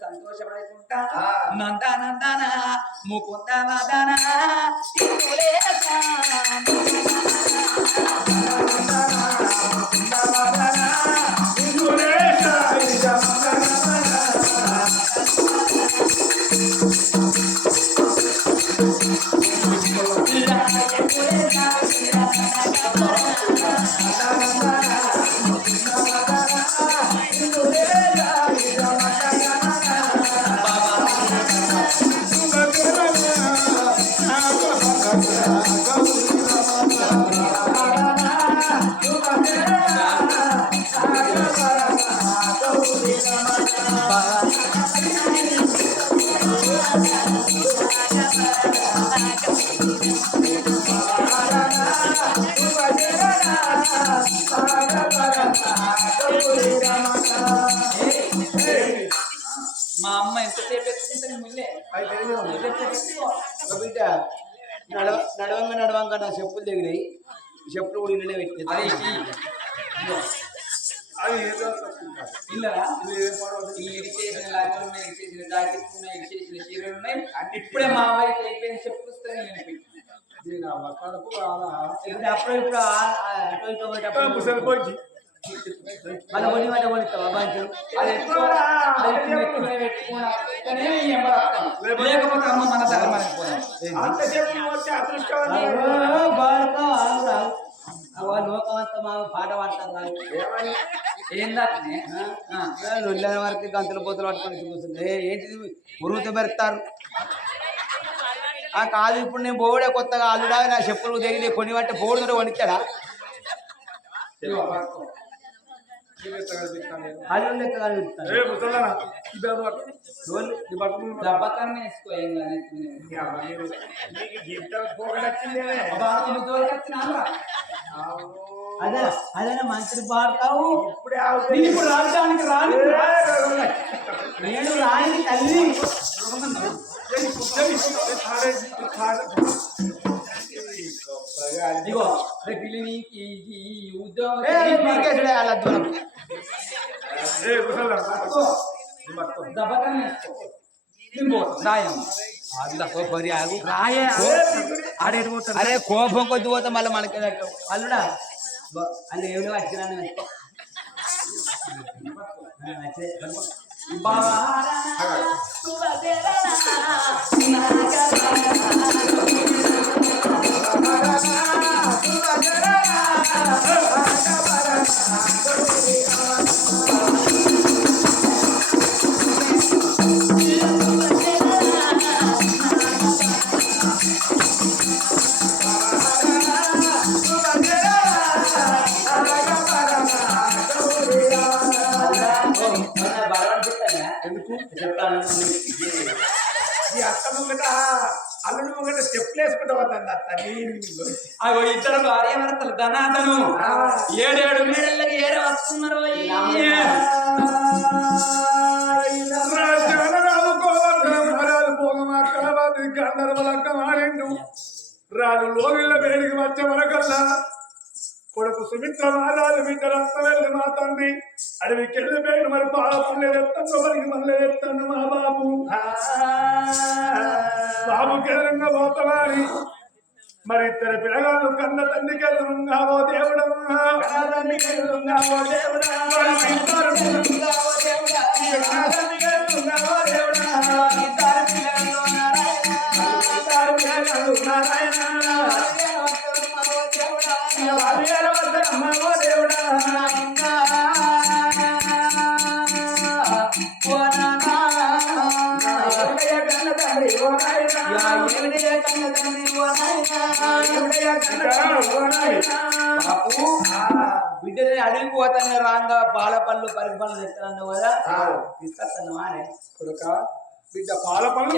సంతోషపడుకుంటా నందనందన ముకుంద మదన మా అమ్మ ఎంతసేపు ఎత్తుకుంటుంది ముల్లే బిడ్డ నడవంగా నా చెప్పులు దిగినాయి చెప్పులు కూడా ఇళ్ళనే పెట్టింది ఇప్పుడే మా అబ్బాయికి అయిపోయిన చెప్పుస్తే అప్పుడు మన ఒడి మాట కొనిస్తావా బాధ్యం లేకపోతే అమ్మ మన ధర్మ లోకమంతా మా పాట పాడతారు ఏందనే వరకు గంతుల పోతులు పట్టుకొని కూర్చుంది ఏంటిది ఉరువుతో పెడతారు కాదు ఇప్పుడు నేను బోడే కొత్తగా అల్లుడా నా చెప్పులు తెగిలి కొన్ని వంటే బోర్డు వణిచ్చాడా అదే అదే మంత్రి పాడతావు ఇప్పుడు రాజధానికి రాని నేను రాని తల్లి ఇగో పిల్లికి ఉద్యోగం అరే కోపం కొద్ది పోతే మళ్ళీ మనకి అల్లుడా అల్లు ఏమిటో వచ్చినాను అల్లుడు ముంగట స్టెప్లు వేసుకుంటావద్దండి అగో ఇద్దరు భార్య భర్తలు ధనాదను 7 మేడలకి ఏరే వస్తున్నారు రాను లోగిళ్ళ వేడికి వచ్చే వరకల్లా కొడుకు సుమిత్ర మారాలు బిడ్డ రక్తవేళ్ళు మా తండ్రి అడవికెళ్ళి పేరు మరి పాల పల్లె ఎత్తాను మరికి మళ్ళీ ఎత్తాను మా బాబు బాబుకెళ్ళంగా పోతవారి మరి ఇద్దరు పిల్లగాళ్ళు కన్న తండ్రికి ఎదురున్నావో దేవుడమ్మా దేవుడా బిడ్డని అడిగి పోతాను రాంగా పాల పళ్ళు పరుగు పళ్ళు తెస్తాను కదా తీసుకొస్తాను అనే కొడుక బిడ్డ పాల పళ్ళు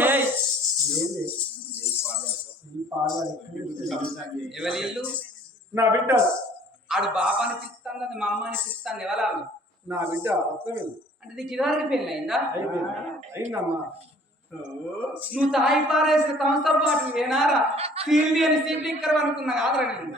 ఎవరి ఇల్లు నా బిడ్డ ఆడు బాబా అని పిలుస్తాను అది మా అమ్మ అని పిలుస్తాను ఎవరు నా బిడ్డ అర్థమైంది అంటే నీకు ఇదివరకు పెళ్ళి అయిందా అయిందమ్మా నువ్వు తాయి పారేసిన సంవత్సరం పాటు ఏనారా సీల్ది అని సీబ్లిక్కర్ అనుకున్నా కాదురా నేను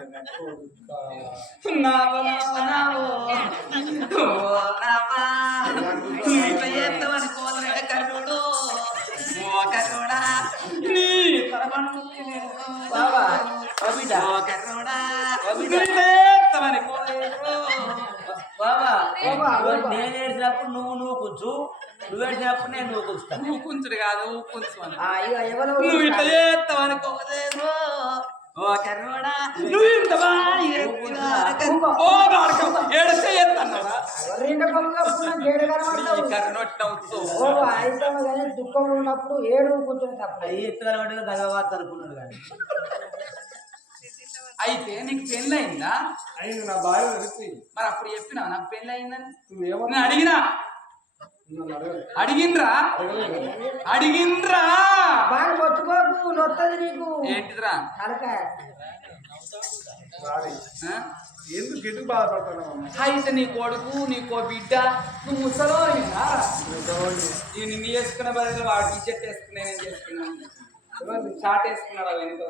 బాబా నేను ఏడ్చినప్పుడు నువ్వు కూర్చు, నువ్వు ఏడ్చినప్పుడు నేను నువ్వు కూర్చుతాను. నువ్వు కుంచుడు కాదు కుంచు ఎవరు నువ్వు ఇట్లా చేస్తావనుకోలేదో ఓ కర్రోడా నువ్వు ఇంత ఏడిస్తే చేస్తాన్నావా దుఃఖం ఉన్నప్పుడు ఏడు కొంచెం తప్ప ఎత్తుగా దగవాత అనుకున్నాడు కానీ అయితే నీకు పెళ్ళి అయిందా? అయింది. నా భార్య నడిపింది. మరి అప్పుడు చెప్పినా నాకు పెళ్ళి అయిందని నువ్వేమో నేను అడిగినరా బాగా మొత్తుకోకు నొత్తది నీకు ఏంటిదిరా తలకాయ ఎందుకు ఎందుకు బాధపడుతున్నావు? అయితే నీ కొడుకు నీకో బిడ్డ నువ్వు ముసలో నిన్ను వేసుకున్న బదులు వాడు టీషర్ట్ వేసుకున్నా నేను చేసుకున్నాను షార్ట్ వేసుకున్నాడు వెనుక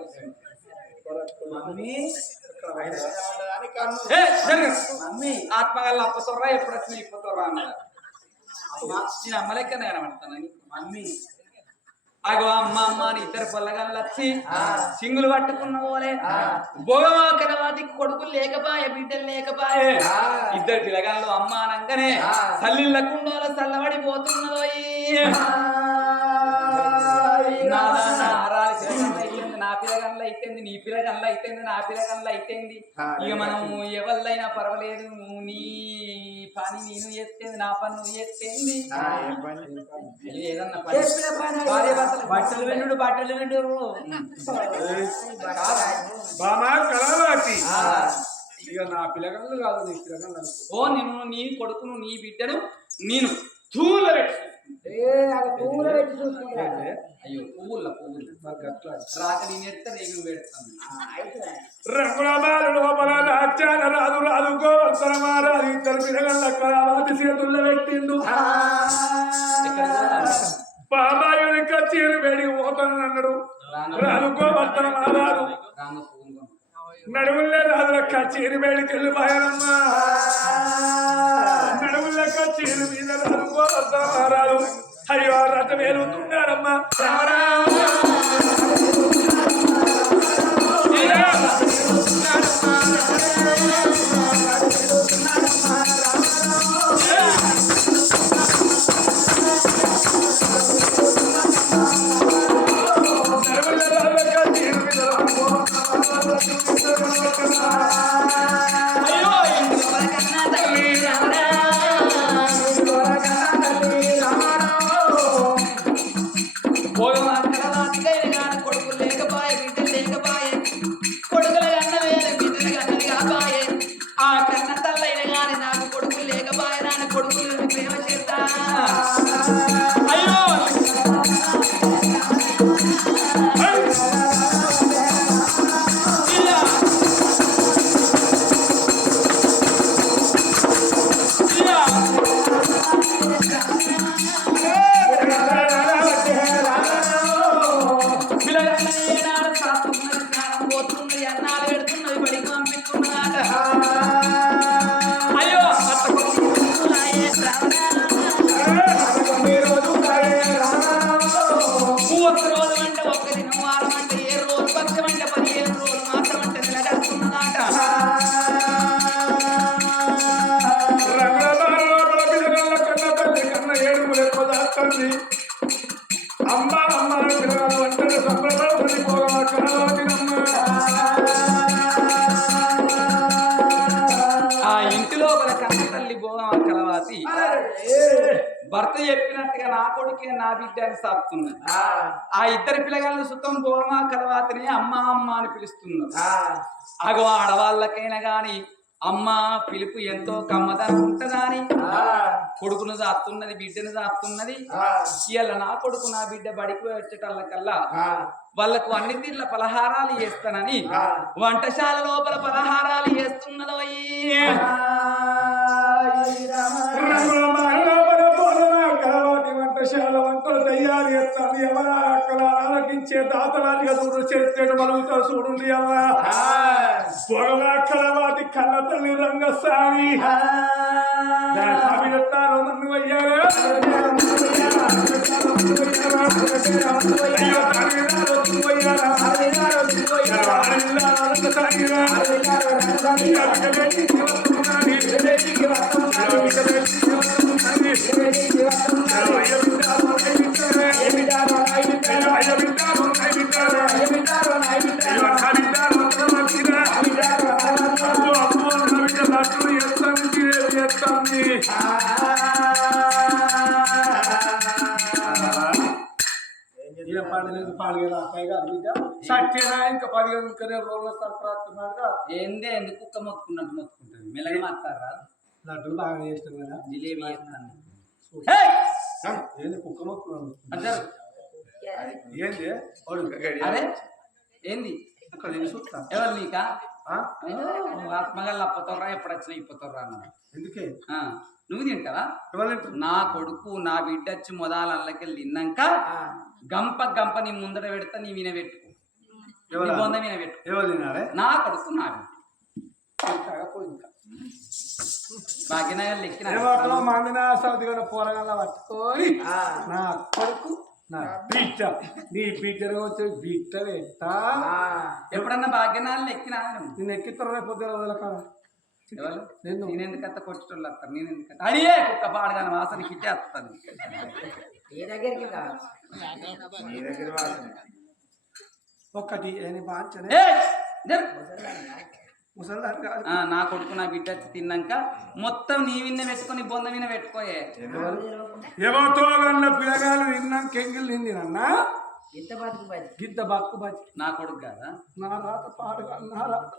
మమ్మీ ఆత్మగాళ్ళు అప్పతోర్రా ఎప్పుడు వచ్చిన ఇప్పతోర్రా అన్నారు. నేను అమ్మలెక్కనే కనబడతాను మమ్మీ అగో అమ్మ అమ్మ అని ఇద్దరు పొల్లగాళ్ళు వచ్చి సింగులు పట్టుకున్న పోలే భోగవాకరవాదికి కొడుకులు లేకపాయే బిడ్డలు లేకపాయే ఇద్దరు పిల్లగాళ్ళు అమ్మ అనగానే సల్లిళ్ళకుండా చల్లబడిపోతున్నదో నా పిల్లగండ్ల అయితేంది నీ పిల్లగండ్ల అయితేంది నా పిల్లగండ్ల అయితేంది ఇక మనం ఎవరిదైనా పర్వాలేదు నీ పని నేను ఎత్తేంది నా పని నువ్వు ఎత్తేంది ఏదన్నా బట్టలు వెండు బామా కళావతి ఇక నా పిల్లగాళ్ళు కాదు నీ పిల్లగాళ్ళు. ఓ నిన్ను నీ కొడుకును నీ బిడ్డను నేను తూల పెట్టి అయ్యో పువ్వుల రాక నేను ఎత్తా నేను పెడతాను. రంగుల బాలు లోపల రాజ్యాల రాదు రాదు గోవర్ధనమా రాదు ఇద్దరు పిల్లగాళ్ళ కళావతి చేతుల్లో పెట్టిండు. బాబాయుని కచ్చేరు వేడికి పోతానన్నాడు. రాదు గోవర్ధనమా రాదు నడువులే రాదుల కచ్చేరి వేడికి వెళ్ళిపోయారమ్మా. నడువులే కచ్చేరి మీద రాదు గోవర్ధనమా రాదు. అయ్యో రథ వేలుతున్నాడమ్మా. కొడుకులు లేకపాయే బిడ్డలు లేకపాయే కొడుకుల కన్న వేరే బిడ్డలు కన్నది కాపాయే ఆ కన్న తల్లైన గాని నాకు కొడుకులు లేకపాయే నాన్న కొడుకులను ప్రేమ చేస్తా. అయ్యో అమ్మా అమ్మ పిల్లలు అంటే సంప్రదాయం పోగా ఆ ఇంటి లోపల కన్న తల్లి భోగం కలవాతి భర్త చెప్పినట్టుగా నా కొడుకే నా బిడ్డ అని సాపుతున్నది. ఆ ఇద్దరు పిల్లగాళ్ళు సుతం భోగమా కలవాతిని అమ్మ అమ్మ అని పిలుస్తున్నారు. అగో ఆడవాళ్ళకైనా గాని అమ్మ పిలుపు ఎంతో కమ్మదనం ఉంటదని కొడుకును సాపుతున్నది బిడ్డను సాపుతున్నది. ఇవాళ నా కొడుకు నా బిడ్డ బడికి వచ్చేటల్లకల్లా వాళ్ళకు అన్ని తీర్ల పలహారాలు చేస్తానని వంటశాల లోపల పలహారాలు చేస్తున్నదో. వంటశాల వంటలు తయారు చేస్తాను. ఎవరా అక్కడ ఆలకించే దాతలాదిగా చూడు చేస్తాడు మలుగుతా చూడండి. ఎవరా పొగవాటి కళ్ళ తల్లి రంగస్వామి చెప్తారు నన్ను అయ్యారు ఇంకా 15 రోజుల సంక్రాంతి ఏందే ఎందుకు కుక్క మొత్తుకున్నట్టు మొత్తుకుంటుంది మెల్లగా మాట్లాడరా లడ్డూలు బాగా చేస్తాం కదా జిలేబీ చేస్తాను ఏంది కుక్క మొక్కున్నాను అందరు ఏంది అరే ఏంది అక్కడ నేను చూస్తా ఎవరు నీకా ఆత్మగల్ అప్పతోర్రా ఎప్పుడు వచ్చినా ఇప్పతోర్రా అన్నాడు ఎందుకే నువ్వు తింటావా ఎవరు నా కొడుకు నా బిడ్డ వచ్చి మొదల అల్లకెళ్ళి తిన్నాక గంప గంప నీ ముందర పెడతా నీ విన పెట్టుకో బొంద విన పెట్టుకో ఎవరు తినారే నా కొడుకు నా భాగ్యనగర్ లెక్కిన మందిన సౌది కూడా పోరగాల పట్టుకొని నా కొడుకు నా బిడ్డ నీ బిడ్డలు వచ్చి బిడ్డ ఎట్టా ఎప్పుడన్నా భాగ్యనగర్ ఎక్కినా నేను ఎక్కిస్తారు రేపు పొద్దున రోజుల కాడ నేను ఎందుకంత కొట్టేటోళ్ళు వస్తారు నేను ఎందుకంటే అడిగే కుక్క పాడగానే వాసన కిట్టే వస్తాను ఒక్కటి నా కొడుకు నా బిడ్డ తిన్నాక మొత్తం నీ విన్న పెట్టుకొని బొంద విన పెట్టుకోయే ఎవరితో కన్నా పిల్లగాలు విన్నాక ఎంగిల్ నిందినన్న గిద్ద బతుకు బతి నా కొడుకు కాదా నా రాత పాడుగా నా రాత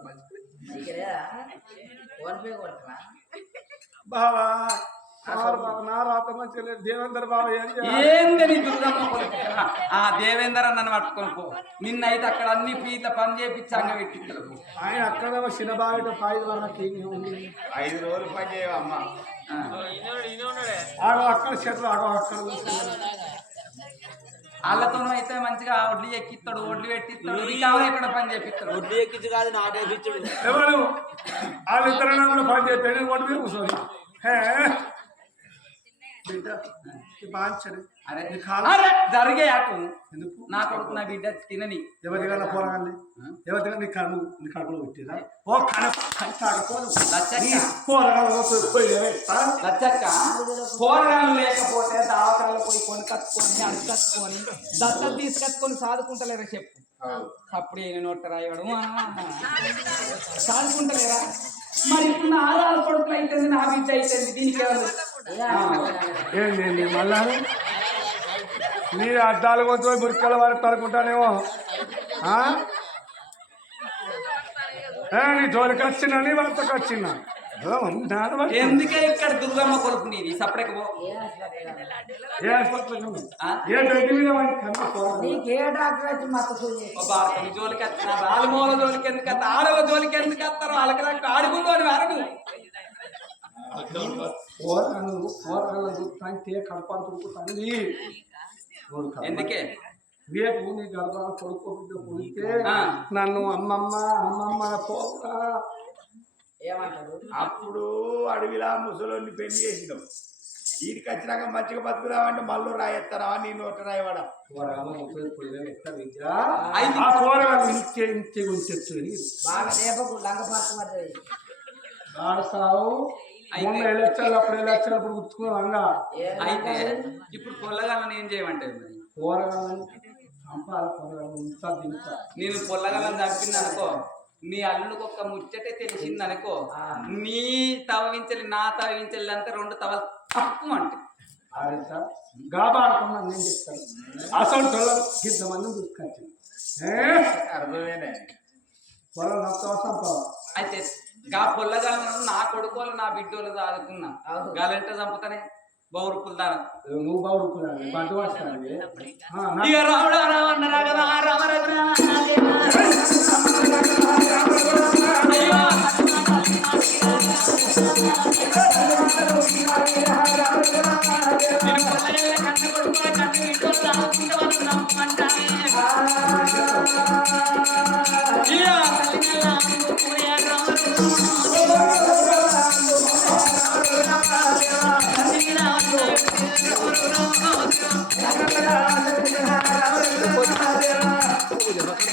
బావా నా రాత మంచి దేవేందర్ బాబా ఏందని దుర్గమ్మ కొడుకు ఆ దేవేందర్ నన్ను పట్టుకొని పో నిన్నైతే అక్కడ అన్ని పీట్ల పని చేపించి అంగ పెట్టిస్తారు ఆయన అక్కడ చిన్నబావిట 5 వరకు 5 రోజులు పని చేయవమ్మా అక్కడ చెట్లు అక్కడ వాళ్ళతోనూ అయితే మంచిగా ఒడ్లు ఎక్కిస్తాడు ఒడ్లు పెట్టిస్తాడు కావాలి ఎక్కడ పని చేపిస్తాడు ఒడ్లు ఎక్కించు కాదు నాటు ఎక్కించుడు ఎవరు వాళ్ళు ఇతర పని చేస్తే ఒడ్డు మీద కూర్చోని అరే జరిగే ఆకు ఎందుకు నా కొడుకు నా బిడ్డ తినని ఎవరికైనా పోరాలి ఎవరికైనా నీ కడుపులో పెట్టిరా ఓ లచ్చక్క పోరగాళ్ళు లేకపోతే దావకాల్లో పోయి కొనుకచ్చుకొని అడుకచ్చుకొని దత్తలు తీసుకచ్చుకొని సాదుకుంటలేరా చెప్పు అప్పుడు ఏ నోట రాయడం సాదుకుంటలేరా మరి ఇప్పుడు నా ఆధార కొడుకులు అయితే నా బిడ్డ అయితే దీనికి ఏంటి మళ్ళా నీ అద్దాలు కొంచెం బురికల వారికి తరుకుంటానేమో నీ జోలికి వచ్చినా నీ వార్తకు వచ్చినా ఎందుకే ఇక్కడ దుర్గమ్మ కొడుకు నీది సపరేట్ జోలికి వచ్చిన రాలిమూల జోలికి ఎందుకు వస్తా ఆడవ జోలికి ఎందుకు వస్తారు వాళ్ళకి ఆడుకుంటూ అని వరకు ఎందుకే రేపు నీ గర్భాల కొడుకు బిడ్డ పుడితే నన్ను అమ్మమ్మ అమ్మమ్మ పోతా ఏమంటారు అప్పుడు అడవిలా ముసలోని పెళ్లి చేసినాం వీడికి వచ్చినాక మంచిగా బతుకుదామంటే మళ్ళీ రాయేస్తారా నీ నోట రాయవాడ ఎలక్షన్లు అప్పుడు ఎలక్షన్లు అప్పుడు గుర్తుకున్నాం అయితే ఇప్పుడు పొల్లగాలను ఏం చేయమంటే మరి కూరగాయలు నేను పొల్లగాలను చంపింది అనుకో నీ అల్లుడికి ఒక్క ముచ్చటే తెలిసింది అనుకో నీ తవ్వించలి నా తవ్వించలి అంతా 2 తవలు తక్కువ అంటే గాబా అనుకున్నా నేను చెప్తాను అసలు ఇంతమంది తీసుకొచ్చి అయితే గా పొల్లగాలను నా కొడుకోలు నా బిడ్డోళ్ళు దాదుకున్నా గాలంటే చంపుతానే బౌరుకులు దాన నువ్వు బౌరుకులు బంటు వస్తాను ఇక రాముడా రామన్న రాఘవ రామ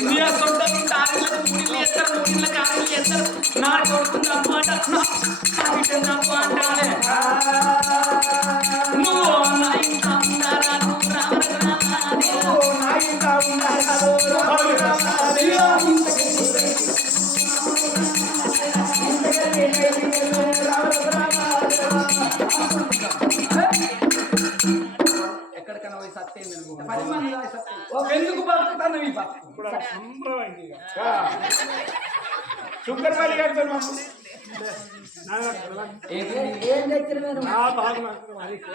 నీ సొంత నా కొడుకు నమ్మాట నా బిడ్డ నమ్మంటానే నువ్వు నా ఇంత ఉన్నారా నువ్వు రామరామాని నా ఇంత ఉన్నారా ఎక్కడికైనా పోయి సత్యం 10 మంది సత్యం ఎందుకు బతుకుతాను ఈ బతుకు ఇప్పుడు సంబరమైంది శుక్రవారి గారితో ఏం తెచ్చిన మీరు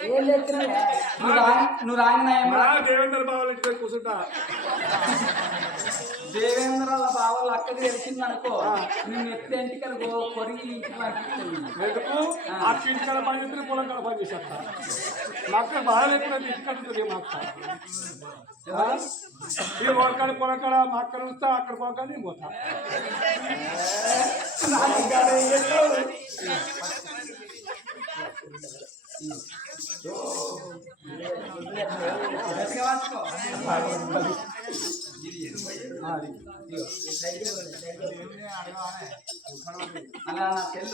ఏం తెచ్చిన నువ్వు రాయన దేవేంద్ర బాబు ఇంటి పోయి కూర్చుంటా దేవేంద్రాల బావలు అక్కడ తెలిసింది అనుకో నేను ఎత్తి ఎంటికలు కొరిగి ఇంటికి పంపిస్తాను ఎందుకు ఆ ఇంటికాడ పని చేస్తే పొలం కాడ పని చేసేస్తా మా అక్క బాగా లేకుండా ఇంటికట్టుతుంది మా అక్క ఈ పొలకాడ పొలకాడ మా అక్కడ వస్తా అక్కడ పొలకాడ నేను పోతా అలా నా తెలు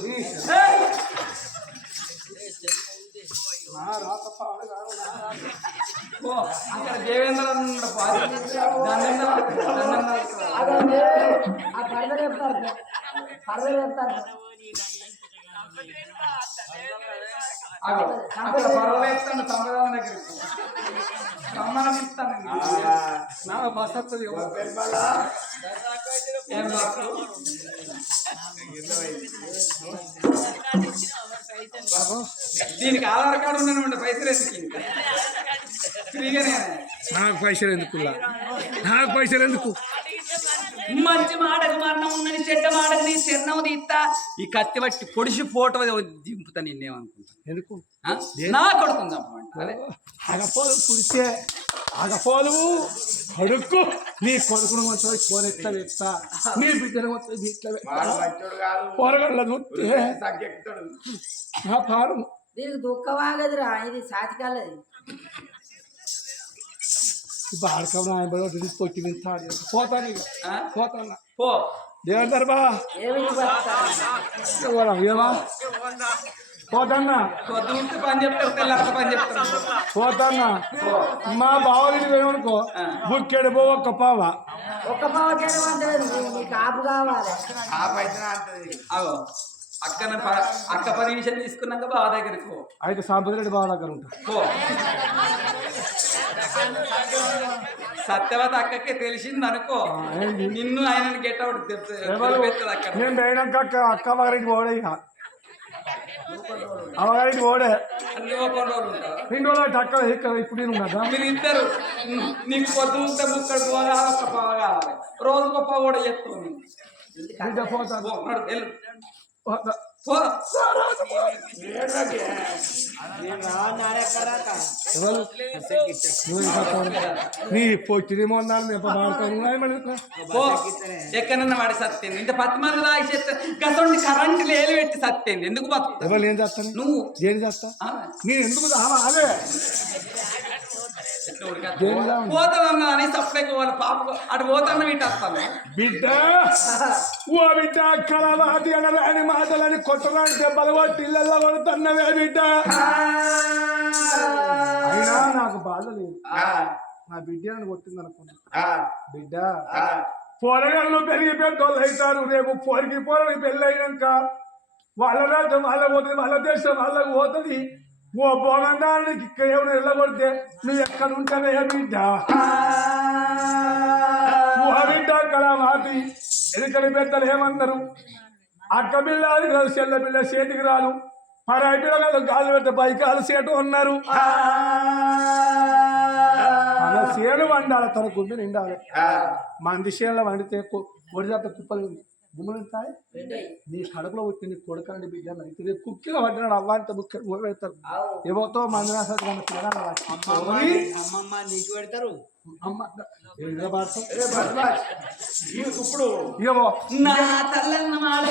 అక్కడ దేవేంద్ర అక్కడ పర్వాలేస్తాను సంప్రదాయం దగ్గర సమ్మానం ఇస్తాను నా బస్ వస్తుంది ఏం దీనికి ఆధార్ కార్డు ఉన్నాను పైసలు ఎందుకు ఇంకా ఫ్రీగానే నాకు పైసలు ఎందుకు నాకు పైసలు ఎందుకు మంచి మాటకు మరణం ఉన్నది చెడ్డ మాటకు నీ చిరునవ్వు తీస్తా ఈ కత్తి బట్టి పొడిసి ఫోటో దింపుతా నిన్నేమనుకుంటా ఎందుకు నా కొడుకుందాం అదే అగపోలు పుడితే అగపోలు కొడుకు నీ కొడుకును మొత్తం ఫోన్ ఎత్తా నీ బిడ్డను మొత్తం ఇట్లా పొరగల్ల చూస్తే నా పారు దీనికి దుఃఖమాగదురా ఇది సాతికాలది బాడకం ఆయన పొట్టి వింటాడు పోతాను ఇక పోతాను పో దేవేందర్ బా ఏమా పోతాన్నా పొద్దుంటే పని చెప్తారు తెల్లాక పని చెప్తారు పోతాన్నా మా బావలికి పోయామనుకో బుక్కెడు పో ఒక్క పావ ఒక్క పావకేడు అంటలేదు నీకు ఆపు కావాలి అగో అక్క పర్మిషన్ తీసుకున్నాక బావ దగ్గరికి పో అయితే సాంపతిరెడ్డి బావ దగ్గర ఉంటా పో సత్యవత అక్కకి తెలిసింది అనుకో నిన్ను ఆయన గెట్ అవుట్ అక్కడ నేను పోయినాక అక్క వారికి పోడే ఇక అమ్మగారికి పోడే అన్ని ఒక రోజులు ఉంటావు 2 రోజులు అక్క ఇక్కడ ఇప్పుడు నేను ఉన్నదా మీరు ఇద్దరు నీకు పొద్దుంటే ముక్కడు పోగా ఒక పావ కావాలి రోజు గొప్ప కూడా చెప్తాను పోతా నీ పొట్టినేమో అన్నారు ఎక్కడన్నా వాడి సత్యం ఇంత 10 మంది రాయి చేస్తే గసండి కరెంట్ లేలు పెట్టి సత్యం ఎందుకు బతుకు ఎవరు ఏం చేస్తాను నువ్వు ఏం చేస్తా నేను ఎందుకు అదే పోతానన్నా అని సప్లై వాళ్ళ పాప అటు పోతాను వీటి వస్తాను బిడ్డ ఓ బిడ్డ కళాది అనరాని మాటలని కొట్టడానికి దెబ్బలు కొట్టి ఇళ్ళల్లో కొడుతున్నవే బిడ్డ అయినా నాకు బాధ లేదు నా బిడ్డ అని కొట్టింది అనుకున్నా బిడ్డ పొరగళ్ళు పెరిగి పెద్దోళ్ళు అవుతారు రేపు పొరకి పెళ్ళి అయినాక వాళ్ళ రాజ్యం వాళ్ళ పోతుంది వాళ్ళ దేశం వాళ్ళకు పోతుంది ఓ బోగందానికి ఇక్కడ ఎవరు వెళ్ళగొడితే నువ్వు ఎక్కడ ఉంటావే బిడ్డ ఓ బిడ్డ అక్కడ మాటి ఎదుకడి పెద్దలు ఏమన్నారు అక్క బిల్ల అది కాదు చెల్ల బిల్ల చేతికి రాదు పరాయి పిల్లలు గాలి పెడితే పైకాలు సేటు ఉన్నారు మన చేను వండాలి తన గుడ్డు నిండాలి మంది చేనులో వండితే ఒడిదాత కుప్పలు గుమ్మలు ఉంటాయి నీ కడుపులో వచ్చి నీ కొడుకండి బిడ్డ అయితే రేపు కుక్కిలో పట్టినాడు అవ్వంత బుక్కలు పోయి పెడతారు ఏవోతో మంది అమ్మమ్మ నీకు పెడతారు ఇప్పుడు ఏవో నా తల్లన్న మాట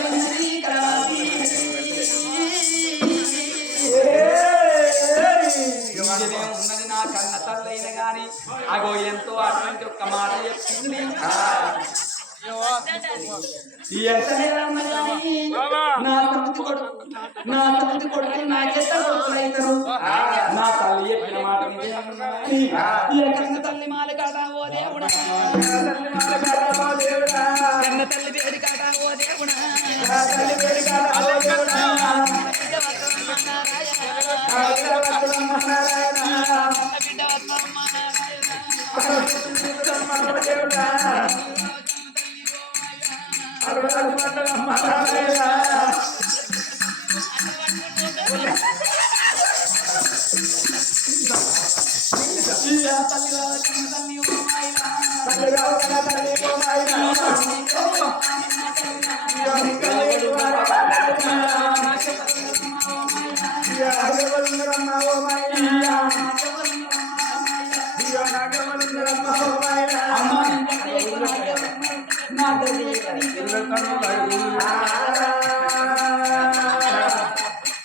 ఉన్నది నా కన్న తల్లైన గాని అగో ఎంతో అటువంటి ఒక్క మాట చెప్తుంది ఎంతనే రమ్మని నా సమితి కొడుకు నాకెంత కొడుకులైతారు నా తల్లి చెప్పిన మాట కన్న తల్లి మాల కాటా ఓ దేవుడా కన్న తల్లి పేరు కాటా ఓ దేవుడా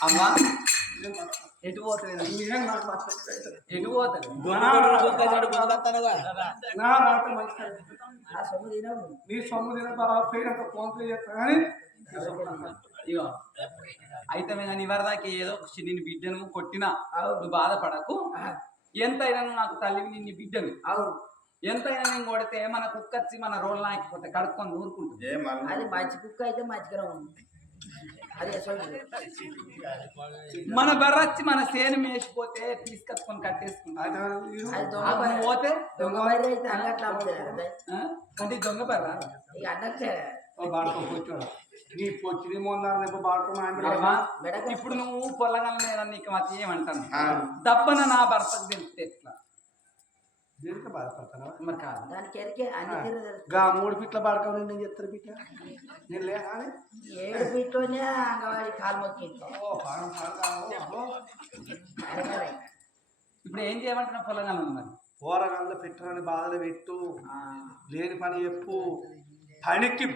అమ్మా ఎటు పోతుంది ఎటు పోతుంది నీ సొమ్ము తిన బాబా పేరు ఫోన్ పే చేస్తా కానీ ఇగో అయితే కానీ ఇవరిదాకా ఏదో నేను బిడ్డను కొట్టినా నువ్వు బాధపడకు ఎంతైనా నాకు తల్లివి నిన్ను బిడ్డను ఎంతైనా నేను కొడితే మన కుక్కచ్చి మన రోల్ నాకిపోతే కడుక్కొని ఊరుకుంటుంది అది మంచి కుక్క అయితే మంచిగా ఉంది. అదే మన బర్రచ్చి మన సేను మేసిపోతే తీసుకొచ్చుకొని కట్టేసుకుంటా పోతే దొంగ బర్రె అయితే అన్నట్లా అంటే దొంగ బర్ర ఇక అన్నట్లే బాడుకోవచ్చు నీ పొచ్చి మొన్నారు బాడుకో ఇప్పుడు నువ్వు పొల్లగల లేదని నీకు మతి ఏమంటాను దప్పన నా భర్తకు తెలిస్తే ఎట్లా దేనికి బాధపడతాను మరి కాదు దానికి ఎరికే అన్ని గా 3 ఫీట్ల బాడుకోని నేను చెప్తాను బిడ్డ నేను లేనా 7 ఫీట్లోనే అంగవాడి కాలు మొక్కింది. ఇప్పుడు ఏం చేయమంటున్నా పొల్లగల మరి పోరగాళ్ళు పెట్టరని బాధలు పెట్టు లేని పని చెప్పు పనికి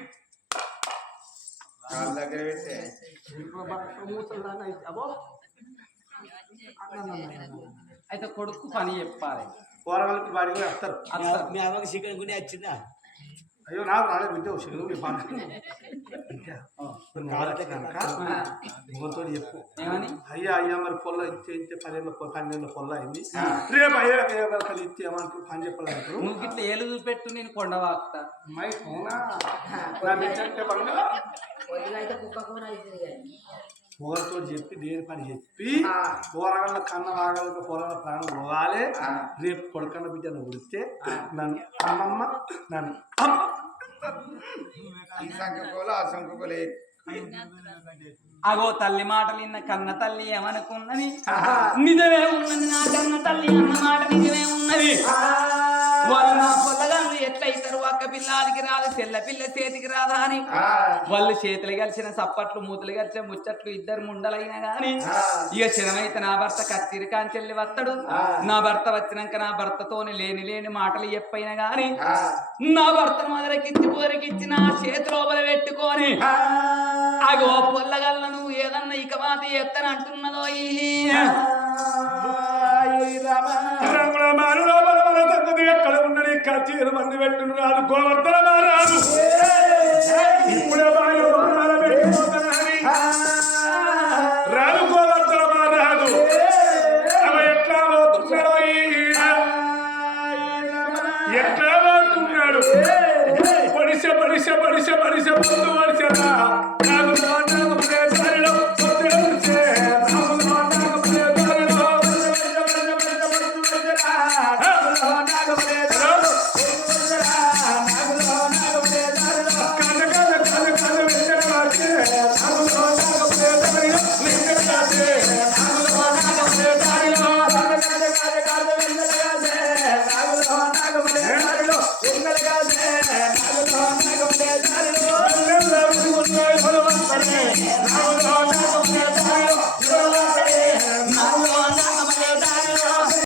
దగ్గర పెట్టే అయితే కొడుకు పని చెప్పాలి పోరగాళ్ళకి బాడిగా వస్తారు మీ అమ్మకి చికెన్ గుడి వచ్చిందా అయ్యో నాకు రాలేదు బిడ్డ వచ్చింది మీ పని చెప్పు ఏమని అయ్యా మరి పొల్ల ఇచ్చే 12 పొల్ల అయింది రేపు అయ్యా ఇస్తే ఏమంటారు పని చెప్పాలంటారు నువ్వు ఇట్లా ఏలు చూపెట్టు నేను కొండవాకుతా మై పోనా నా బిడ్డంటే బంగా కొద్దిగా అయితే కుక్క కూర అవుతుంది కానీ పొగలతో చెప్పి దేని పని చెప్పి పోరగళ్ళ కన్న వాగలతో పొరగల ప్రాణం పోవాలి రేపు కొడుకన్న బిడ్డను ఉడితే నన్ను అమ్మమ్మ నన్ను ఈ సంఖ్యకోలు ఆ సంఖ్యకోలు అగో తల్లి మాటలు విన్న కన్న తల్లి ఏమనుకున్నది నిజమే ఉన్నది నా కన్న తల్లి అన్న మాట నిజమే ఉన్నది వాళ్ళు నా పొల్లగాళ్ళు ఎట్లయితారు అక్క పిల్లాడికి రాదు చెల్ల పిల్ల చేతికి రాదా అని వాళ్ళు చేతులు కలిసిన సప్పట్లు మూతులు కలిసిన ముచ్చట్లు ఇద్దరు ముండలైనా గాని ఇక క్షణమైతే నా భర్త కత్తిరి కాంచెల్లి వస్తాడు నా భర్త వచ్చినాక నా భర్తతోని లేని మాటలు చెప్పైనా గాని నా భర్తను మొదలకిచ్చి పోరికిచ్చి నా చేతి లోపల పెట్టుకొని అగో పొల్లగలను ఏదన్నా ఇక మాట ఎత్తనంటున్నదో ఎక్కడ ఉన్నది కచ్చీరు మంది పెట్టిన రాదు గోవర్ధన రాదు ఇప్పుడే రాదు గోవర్ధన రాదు అవి ఎట్లా పోతున్నాడో ఎట్లా పోతున్నాడు పడిస ముందు వడిసరా నాగులో